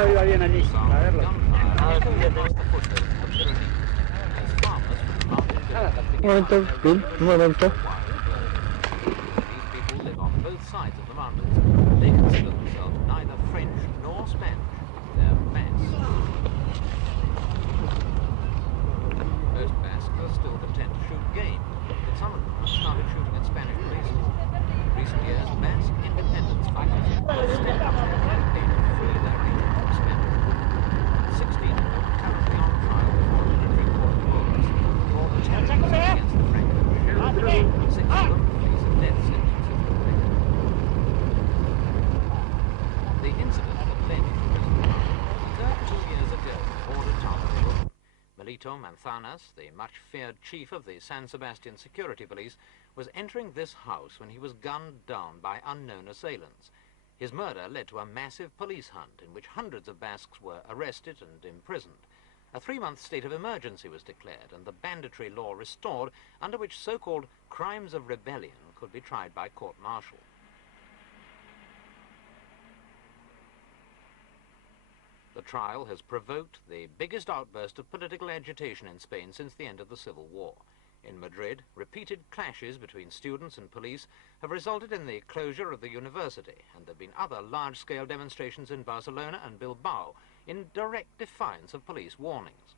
Claro, iba bien allí, a verlo. Un momento, Bill, un momento. These people live on both sides of the mountains. They consider themselves neither French nor Spanish. They're Basque. Most Basques are still content to shoot game, but some of them have started shooting at Spanish police. In recent years, Basque independence fighters have stepped up their campaign to free their region from Spanish rule. 16 of them currently on trial before the military court of laws for terrorism against the Franco regime. 6 of them face a death sentence if convicted. The incident that led to prison occurred 2 years ago in the border town of Docu. Melito Manzanas, the much-feared chief of the San Sebastian security police, was entering this house when he was gunned down by unknown assailants. His murder led to a massive police hunt in which hundreds of Basques were arrested and imprisoned. A 3-month state of emergency was declared and the banditry law restored, under which so-called crimes of rebellion could be tried by court-martial. The trial has provoked the biggest outburst of political agitation in Spain since the end of the Civil War. In Madrid, repeated clashes between students and police have resulted in the closure of the university, and there have been other large-scale demonstrations in Barcelona and Bilbao in direct defiance of police warnings.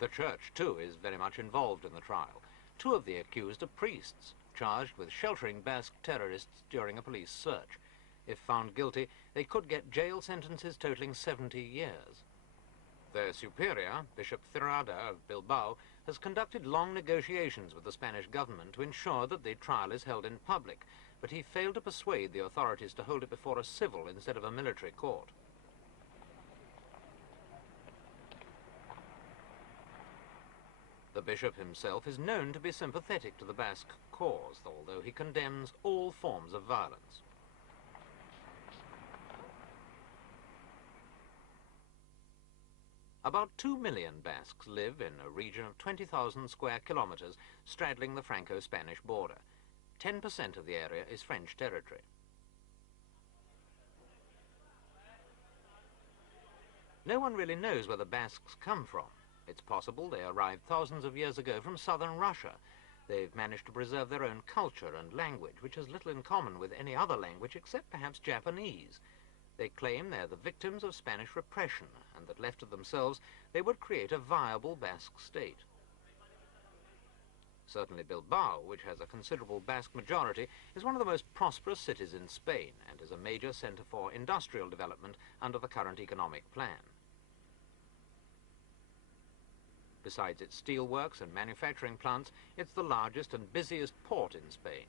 The church, too, is very much involved in the trial. 2 of the accused are priests, charged with sheltering Basque terrorists during a police search. If found guilty, they could get jail sentences totaling 70 years. Their superior, Bishop Tirada of Bilbao, has conducted long negotiations with the Spanish government to ensure that the trial is held in public, but he failed to persuade the authorities to hold it before a civil instead of a military court. The bishop himself is known to be sympathetic to the Basque cause, although he condemns all forms of violence. About 2 million Basques live in a region of 20,000 square kilometers straddling the Franco-Spanish border. 10% of the area is French territory. No one really knows where the Basques come from. It's possible they arrived thousands of years ago from southern Russia. They've managed to preserve their own culture and language, which has little in common with any other language except perhaps Japanese. They claim they're the victims of Spanish repression, and that left to themselves, they would create a viable Basque state. Certainly Bilbao, which has a considerable Basque majority, is one of the most prosperous cities in Spain and is a major centre for industrial development under the current economic plan. Besides its steelworks and manufacturing plants, it's the largest and busiest port in Spain.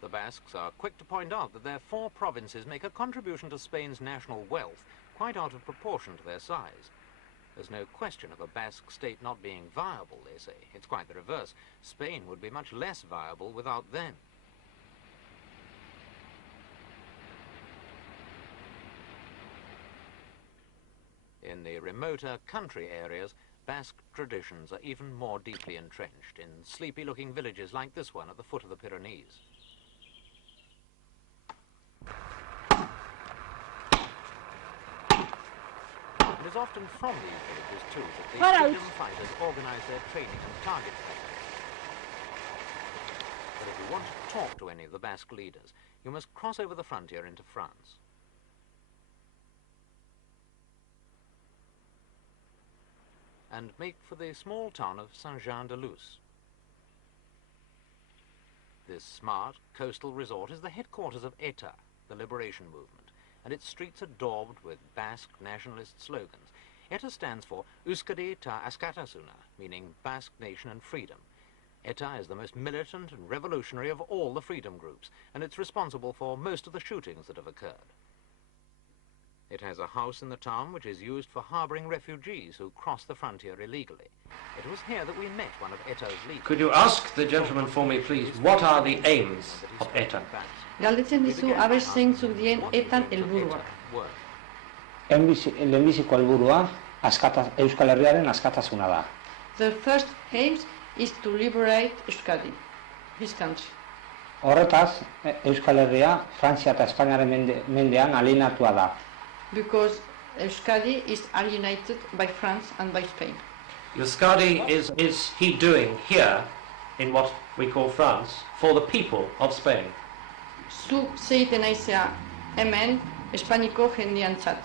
The Basques are quick to point out that their 4 provinces make a contribution to Spain's national wealth quite out of proportion to their size. There's no question of a Basque state not being viable, they say. It's quite the reverse. Spain would be much less viable without them. In the remoter country areas, Basque traditions are even more deeply entrenched in sleepy-looking villages like this one at the foot of the Pyrenees. It is often from these villages, too, that the freedom fighters organize their training and target practice. But if you want to talk to any of the Basque leaders, you must cross over the frontier into France. And make for the small town of Saint-Jean-de-Luz. This smart coastal resort is the headquarters of ETA, the liberation movement, and its streets are daubed with Basque nationalist slogans. ETA stands for EUSKAL ta askatasuna, meaning Basque nation and freedom. ETA is the most militant and revolutionary of all the freedom groups, and it's responsible for most of the shootings that have occurred. It has a house in the town which is used for harboring refugees who cross the frontier illegally. It was here that we met one of ETA's leaders. Could you ask the gentleman for me, please, what are the aims of ETA? Galdetzen dizu aber zeintzuk dien etan helburuak. Lehenbiziko helburua Euskal Herriaren askatasuna da. The first aim is to liberate Euskadi, his country. Horretaz, Euskal Herria Frantzia eta Espainiaren mendean alienatua da. Because Euskadi is alienated by France and by Spain. Euskadi is he doing here, in what we call France, for the people of Spain? Zu zeiten aizea hemen Espainiko jendeantzat.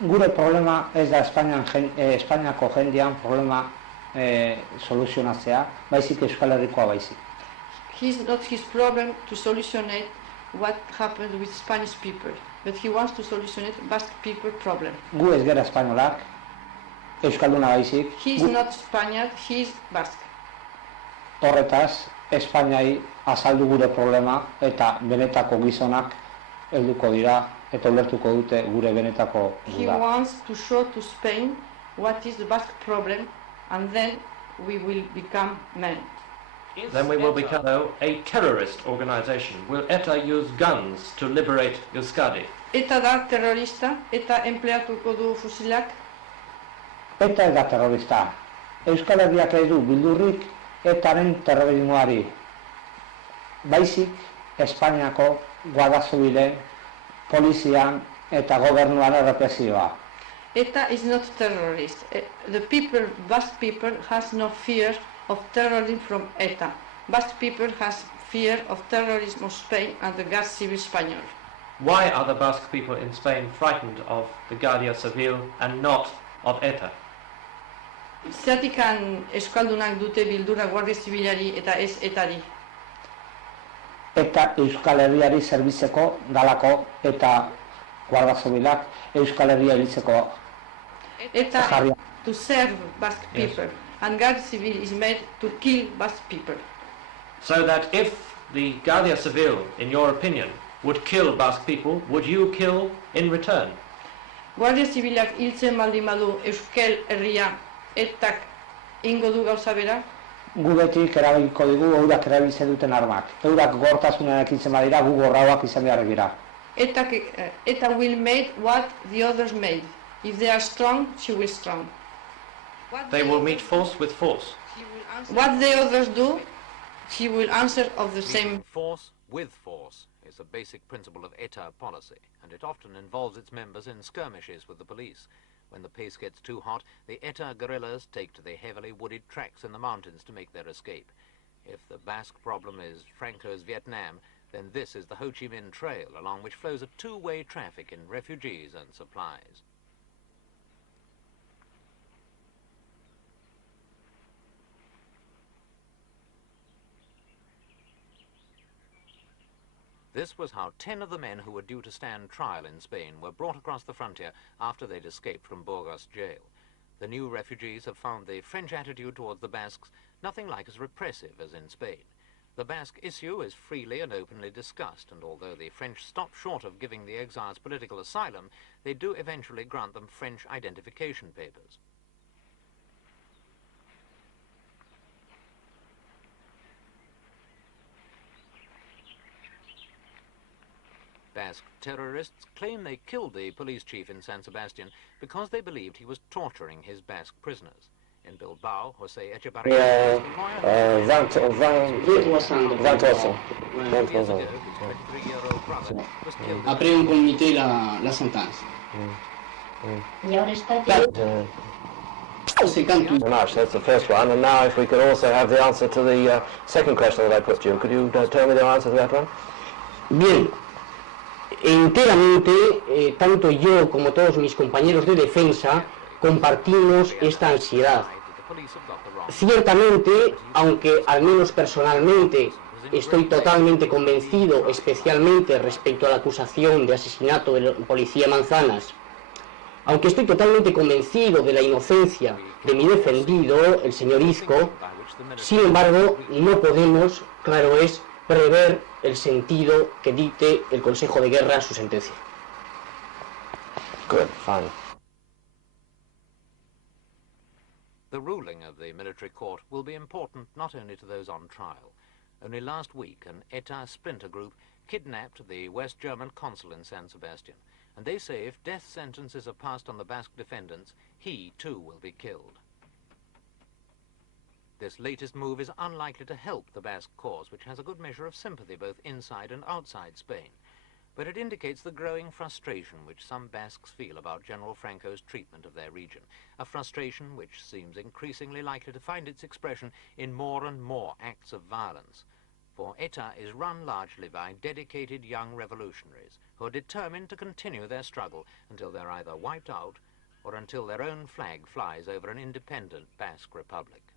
Gure problema ez da Espainiako jendean problema soluzionatzea, baizik Euskal Herrikoa baizik. It's not his problem to solutionate what happened with Spanish people, but he wants to solutionate Basque people problem. Gu ez gera espainolak, Euskalduna baizik. He's not Spaniard, he's Basque. Horretaz, Espainiai azaldu gure problema eta benetako gizonak helduko dira eta ulertuko dute gure benetako He guda. wants to show to Spain what is the Basque problem, and then we will become men. Then we will become, though, a terrorist organization. Will ETA use guns to liberate Euskadi? Eta da terrorista, eta empleatuko du fusilak. Eta ez da terrorista. Euskal Herriak ez du bildurrik etaren terrorismoari. Baizik, Espainiako guarda zibilen, polizian eta gobernuaren represioa. ETA is not terrorist. The people, Basque people, has no fear of terrorism from ETA. Basque people has fear of terrorism of Spain and the Guardia Civil Spanish. Why are the Basque people in Spain frightened of the Guardia Civil and not of ETA? Zertikan euskaldunak dute bildura Guardia Zibilari eta ez ETari. Eta Euskal Herriari zerbitzeko dalako eta guarda zibilak Euskal Herria hiltzeko ETA jarria. to serve Basque people, and Guardia Civil is made to kill Basque people. So that if the Guardia Civil, in your opinion, would kill Basque people, would you kill in return? Guardia Zibilak hiltzen baldin badu Euskal Herria etak ingo du gauza bera. Gu betik erabiliko digu eurak erabiltzen duten armak. Eurak gortasunean ekitzen badira, gu gorrauak izan behar dira. ETA will make what the others made. If they are strong, she will strong. They will meet force with force. What the others do, she will answer of the same. Force with force is a basic principle of ETA policy, and it often involves its members in skirmishes with the police. When the pace gets too hot, the ETA guerrillas take to the heavily wooded tracks in the mountains to make their escape. If the Basque problem is Franco's Vietnam, then this is the Ho Chi Minh Trail, along which flows a two-way traffic in refugees and supplies. This was how 10 of the men who were due to stand trial in Spain were brought across the frontier after they'd escaped from Burgos jail. The new refugees have found the French attitude towards the Basques nothing like as repressive as in Spain. The Basque issue is freely and openly discussed, and although the French stop short of giving the exiles political asylum, they do eventually grant them French identification papers. Basque terrorists claim they killed the police chief in San Sebastian because they believed he was torturing his Basque prisoners. In Bilbao, José Echevarría... 23-year-old brother was killed. Après on comité la sentence. Much. That's the first one. And now if we could also have the answer to the second question that I put to you. Could you tell me the answer to that one? Bien. Enteramente, tanto yo como todos mis compañeros de defensa compartimos esta ansiedad. Ciertamente, aunque al menos personalmente estoy totalmente convencido, especialmente respecto a la acusación de asesinato del policía Manzanas, aunque estoy totalmente convencido de la inocencia de mi defendido, el señor Izco, sin embargo, no podemos, claro es, prever el sentido que dicte el Consejo de Guerra a su sentencia. Good, fine. The ruling of the military court will be important not only to those on trial. Only last week, an ETA splinter group kidnapped the West German consul in San Sebastian. and they say if death sentences are passed on the Basque defendants, he too will be killed. This latest move is unlikely to help the Basque cause, which has a good measure of sympathy both inside and outside Spain. But it indicates the growing frustration which some Basques feel about General Franco's treatment of their region, a frustration which seems increasingly likely to find its expression in more and more acts of violence. For ETA is run largely by dedicated young revolutionaries who are determined to continue their struggle until they're either wiped out or until their own flag flies over an independent Basque republic.